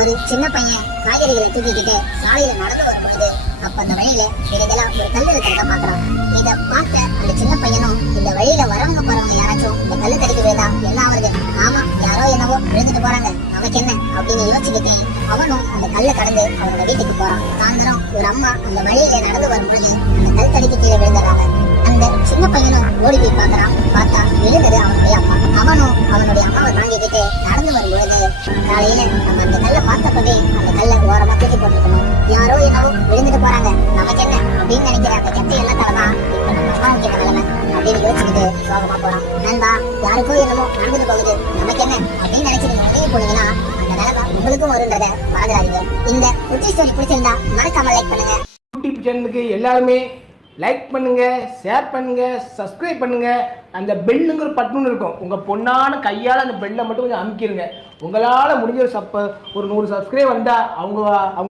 ஒரு சின்ன பையன் காய்கறிகளை தூக்கிக்கிட்டு சாலையில நடந்து வரும் பொழுது அப்ப அந்த வழியில விரைதலா ஒரு கல் இருக்கிறத பாக்குறான். இத பார்த்த அந்த சின்ன பையனும் இந்த வழியில வரவங்க போறவங்க யாராச்சும் இந்த கல்லு தடிக்க விழுதா எல்லாம் வருது, ஆமா யாரோ என்னவோ விழுந்துட்டு போறாங்க, நமக்கு என்ன அப்படின்னு யோசிச்சுக்கிட்டு அவனும் அந்த கல்லை கடந்து அவனோட வீட்டுக்கு போறான். சாயந்தரம் ஒரு அம்மா அந்த வழியில நடந்து வரும் பொழுது அந்த கல் தடிக்கு கீழே விழுந்துடுறாங்க. அந்த சின்ன பையனும் ஓடி போய் பாக்குறான். பார்த்தா விழுந்தது அவனுடைய அம்மா. அவனும் அவனுடைய அம்மாவை தாங்கிக்கிட்டு நடந்து வரும்பொழுது காலையில நம்ம அந்த கல்லை பார்த்தப்பவே அந்த கல்லை ஓரமா தூக்கி போட்டுக்கணும், யாரோ என்னவோ விழுந்துட்டு போறாங்க, நமக்கு என்ன அப்படின்னு நினைக்கிற அந்த கெட்ட எண்ணத்தாலதான் இப்ப நம்ம அம்மாவுக்கு என்ன நிலைமை அப்படின்னு யோசிச்சுக்கிட்டு சோகமா போறான். நண்பா, யாருக்கோ என்னமோ நடந்துட்டு போகுது, நமக்கு என்ன அப்படின்னு நினைச்சு நீங்க முடிவு போனீங்கன்னா அந்த நிலைமை உங்களுக்கும் வருன்றத மறந்துடாதீங்க. இந்த குட்டி ஸ்டோரி பிடிச்சிருந்தா மறக்காம லைக் பண்ணுங்க. யூடியூப் சேனலுக்கு எல்லாருமே லைக் பண்ணுங்க, ஷேர் பண்ணுங்க, சப்ஸ்கிரைப் பண்ணுங்க. அந்த பெல்லுங்கிற பட்டன் இருக்கும், உங்க பொண்ணான கையால் அந்த பெல்லை மட்டும் கொஞ்சம் அமுக்கிடுங்க. உங்களால் முடிஞ்ச ஒரு 100 சப்ஸ்கிரைப் வந்தா அவங்க